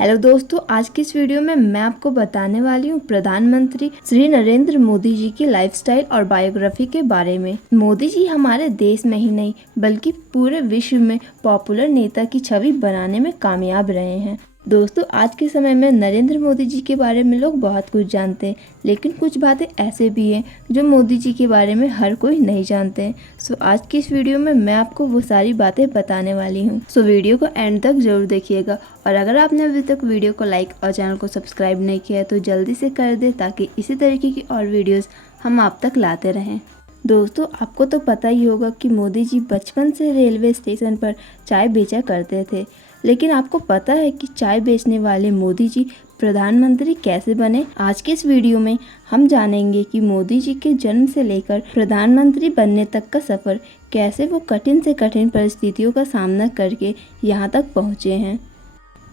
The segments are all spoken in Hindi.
हेलो दोस्तों, आज की इस वीडियो में मैं आपको बताने वाली हूँ प्रधानमंत्री श्री नरेंद्र मोदी जी की लाइफस्टाइल और बायोग्राफी के बारे में। मोदी जी हमारे देश में ही नहीं बल्कि पूरे विश्व में पॉपुलर नेता की छवि बनाने में कामयाब रहे हैं। दोस्तों, आज के समय में नरेंद्र मोदी जी के बारे में लोग बहुत कुछ जानते हैं, लेकिन कुछ बातें ऐसे भी हैं जो मोदी जी के बारे में हर कोई नहीं जानते हैं। सो आज की इस वीडियो में मैं आपको वो सारी बातें बताने वाली हूँ। सो वीडियो को एंड तक जरूर देखिएगा, और अगर आपने अभी तक वीडियो को लाइक और चैनल को सब्सक्राइब नहीं किया तो जल्दी से कर दे, ताकि इसी तरीके की और वीडियोस हम आप तक लाते रहें। दोस्तों, आपको तो पता ही होगा कि मोदी जी बचपन से रेलवे स्टेशन पर चाय बेचा करते थे, लेकिन आपको पता है कि चाय बेचने वाले मोदी जी प्रधानमंत्री कैसे बने? आज के इस वीडियो में हम जानेंगे कि मोदी जी के जन्म से लेकर प्रधानमंत्री बनने तक का सफ़र, कैसे वो कठिन से कठिन परिस्थितियों का सामना करके यहाँ तक पहुँचे हैं।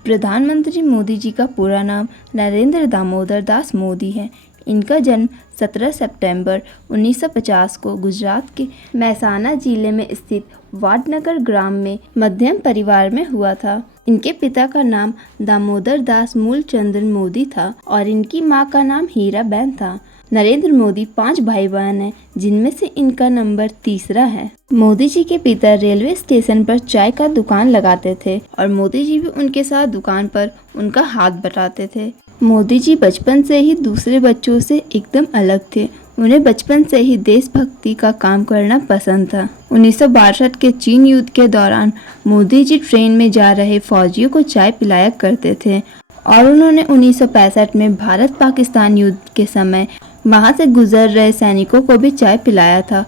प्रधानमंत्री मोदी जी का पूरा नाम नरेंद्र दामोदर दास मोदी है। इनका जन्म 17 सितंबर 1950 को गुजरात के महसाना जिले में स्थित वाडनगर ग्राम में मध्यम परिवार में हुआ था। इनके पिता का नाम दामोदर दास मूलचंद्र मोदी था और इनकी मां का नाम हीराबेन था। नरेंद्र मोदी 5 भाई बहन हैं, जिनमें से इनका नंबर तीसरा है। मोदी जी के पिता रेलवे स्टेशन पर चाय का दुकान लगाते थे और मोदी जी भी उनके साथ दुकान पर उनका हाथ बटाते थे। मोदी जी बचपन से ही दूसरे बच्चों से एकदम अलग थे। उन्हें बचपन से ही देशभक्ति का काम करना पसंद था। 1962 के चीन युद्ध के दौरान मोदी जी ट्रेन में जा रहे फौजियों को चाय पिलाया करते थे, और उन्होंने 1965 में भारत पाकिस्तान युद्ध के समय वहां से गुजर रहे सैनिकों को भी चाय पिलाया था।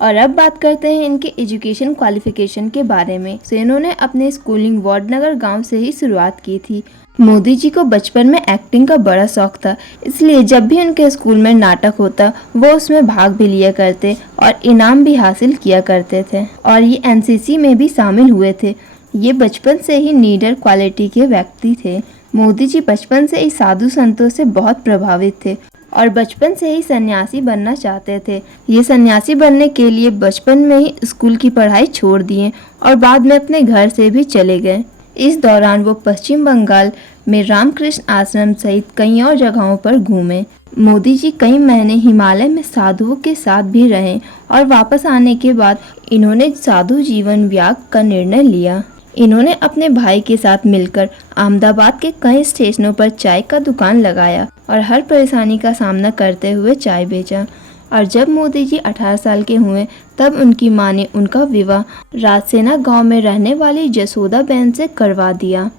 और अब बात करते हैं इनके एजुकेशन क्वालिफिकेशन के बारे में। तो इन्होंने अपने स्कूलिंग वाडनगर गांव से ही शुरुआत की थी। मोदी जी को बचपन में एक्टिंग का बड़ा शौक था, इसलिए जब भी उनके स्कूल में नाटक होता वो उसमें भाग भी लिया करते और इनाम भी हासिल किया करते थे, और ये एनसीसी में भी शामिल हुए थे। ये बचपन से ही लीडर क्वालिटी के व्यक्ति थे। मोदी जी बचपन से ही साधु संतों से बहुत प्रभावित थे और बचपन से ही सन्यासी बनना चाहते थे। ये सन्यासी बनने के लिए बचपन में ही स्कूल की पढ़ाई छोड़ दिए और बाद में अपने घर से भी चले गए। इस दौरान वो पश्चिम बंगाल में रामकृष्ण आश्रम सहित कई और जगहों पर घूमे। मोदी जी कई महीने हिमालय में साधुओं के साथ भी रहे और वापस आने के बाद इन्होंने साधु जीवन त्याग का निर्णय लिया। इन्होंने अपने भाई के साथ मिलकर अहमदाबाद के कई स्टेशनों पर चाय का दुकान लगाया और हर परेशानी का सामना करते हुए चाय बेचा। और जब मोदी जी 18 साल के हुए तब उनकी मां ने उनका विवाह राजसेना गांव में रहने वाली जसोदा बहन से करवा दिया।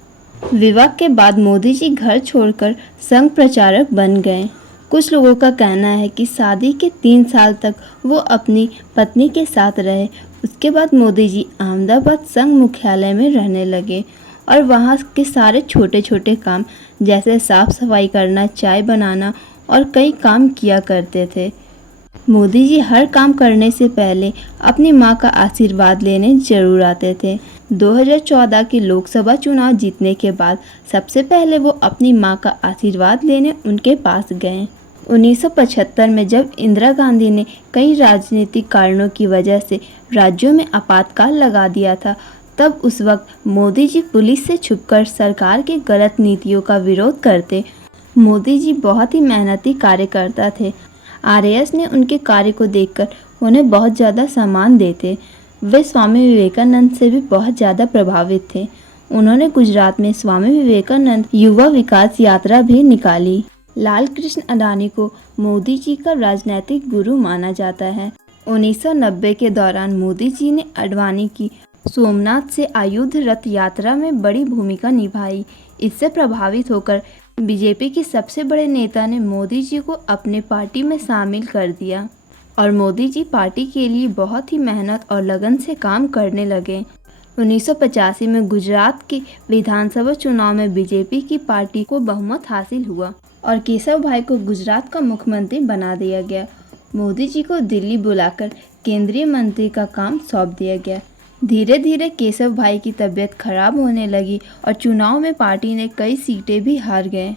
विवाह के बाद मोदी जी घर छोड़कर संघ प्रचारक बन गए। कुछ लोगों का कहना है कि शादी के 3 साल तक वो अपनी पत्नी के साथ रहे। उसके बाद मोदी जी अहमदाबाद संघ मुख्यालय में रहने लगे और वहाँ के सारे छोटे छोटे काम जैसे साफ सफाई करना, चाय बनाना और कई काम किया करते थे। मोदी जी हर काम करने से पहले अपनी मां का आशीर्वाद लेने जरूर आते थे। 2014 के लोकसभा चुनाव जीतने के बाद सबसे पहले वो अपनी मां का आशीर्वाद लेने उनके पास गए। 1975 में जब इंदिरा गांधी ने कई राजनीतिक कारणों की वजह से राज्यों में आपातकाल लगा दिया था, तब उस वक्त मोदी जी पुलिस से छुपकर सरकार की गलत नीतियों का विरोध करते। मोदी जी बहुत ही मेहनती कार्यकर्ता थे। आरएस ने उनके कार्य को देखकर उन्हें बहुत ज़्यादा सम्मान देते। वे स्वामी विवेकानंद से भी बहुत ज़्यादा प्रभावित थे। उन्होंने गुजरात में स्वामी विवेकानंद युवा विकास यात्रा भी निकाली। लाल कृष्ण अडानी को मोदी जी का राजनैतिक गुरु माना जाता है। 1990 के दौरान मोदी जी ने अडवाणी की सोमनाथ से आयुध रथ यात्रा में बड़ी भूमिका निभाई। इससे प्रभावित होकर बीजेपी के सबसे बड़े नेता ने मोदी जी को अपने पार्टी में शामिल कर दिया और मोदी जी पार्टी के लिए बहुत ही मेहनत और लगन से काम करने लगे। 1985 में गुजरात के विधानसभा चुनाव में बीजेपी की पार्टी को बहुमत हासिल हुआ और केशव भाई को गुजरात का मुख्यमंत्री बना दिया गया। मोदी जी को दिल्ली बुलाकर केंद्रीय मंत्री का काम सौंप दिया गया। धीरे धीरे केशव भाई की तबीयत खराब होने लगी और चुनाव में पार्टी ने कई सीटें भी हार गए।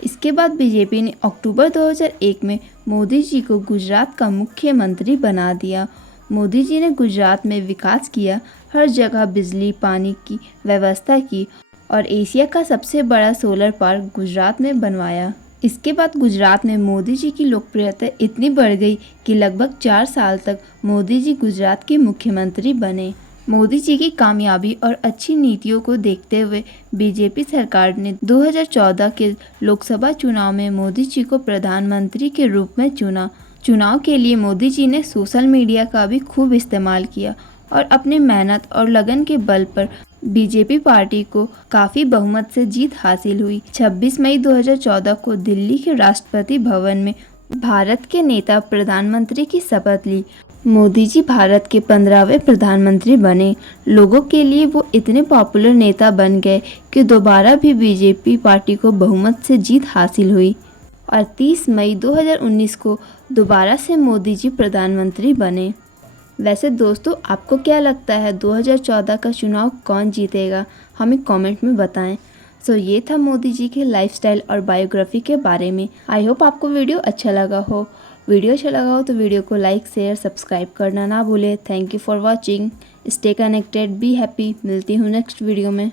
इसके बाद बीजेपी ने अक्टूबर 2001 में मोदी जी को गुजरात का मुख्यमंत्री बना दिया। मोदी जी ने गुजरात में विकास किया, हर जगह बिजली पानी की व्यवस्था की और एशिया का सबसे बड़ा सोलर पार्क गुजरात में बनवाया। इसके बाद गुजरात में मोदी जी की लोकप्रियता इतनी बढ़ गई कि लगभग 4 साल तक मोदी जी गुजरात के मुख्यमंत्री बने। मोदी जी की कामयाबी और अच्छी नीतियों को देखते हुए बीजेपी सरकार ने 2014 के लोकसभा चुनाव में मोदी जी को प्रधानमंत्री के रूप में चुना। चुनाव के लिए मोदी जी ने सोशल मीडिया का भी खूब इस्तेमाल किया और अपनी मेहनत और लगन के बल पर बीजेपी पार्टी को काफ़ी बहुमत से जीत हासिल हुई। 26 मई 2014 को दिल्ली के राष्ट्रपति भवन में भारत के नेता प्रधानमंत्री की शपथ ली। मोदी जी भारत के 15वें प्रधानमंत्री बने। लोगों के लिए वो इतने पॉपुलर नेता बन गए कि दोबारा भी बीजेपी पार्टी को बहुमत से जीत हासिल हुई और 30 मई 2019 को दोबारा से मोदी जी प्रधानमंत्री बने। वैसे दोस्तों, आपको क्या लगता है 2014 का चुनाव कौन जीतेगा? हमें कमेंट में बताएं। ये था मोदी जी के लाइफस्टाइल और बायोग्राफी के बारे में। आई होप आपको वीडियो अच्छा लगा हो। वीडियो अच्छा लगा हो तो वीडियो को लाइक शेयर सब्सक्राइब करना ना भूलें। Thank you for watching. Stay connected, be happy. मिलती हूँ नेक्स्ट वीडियो में।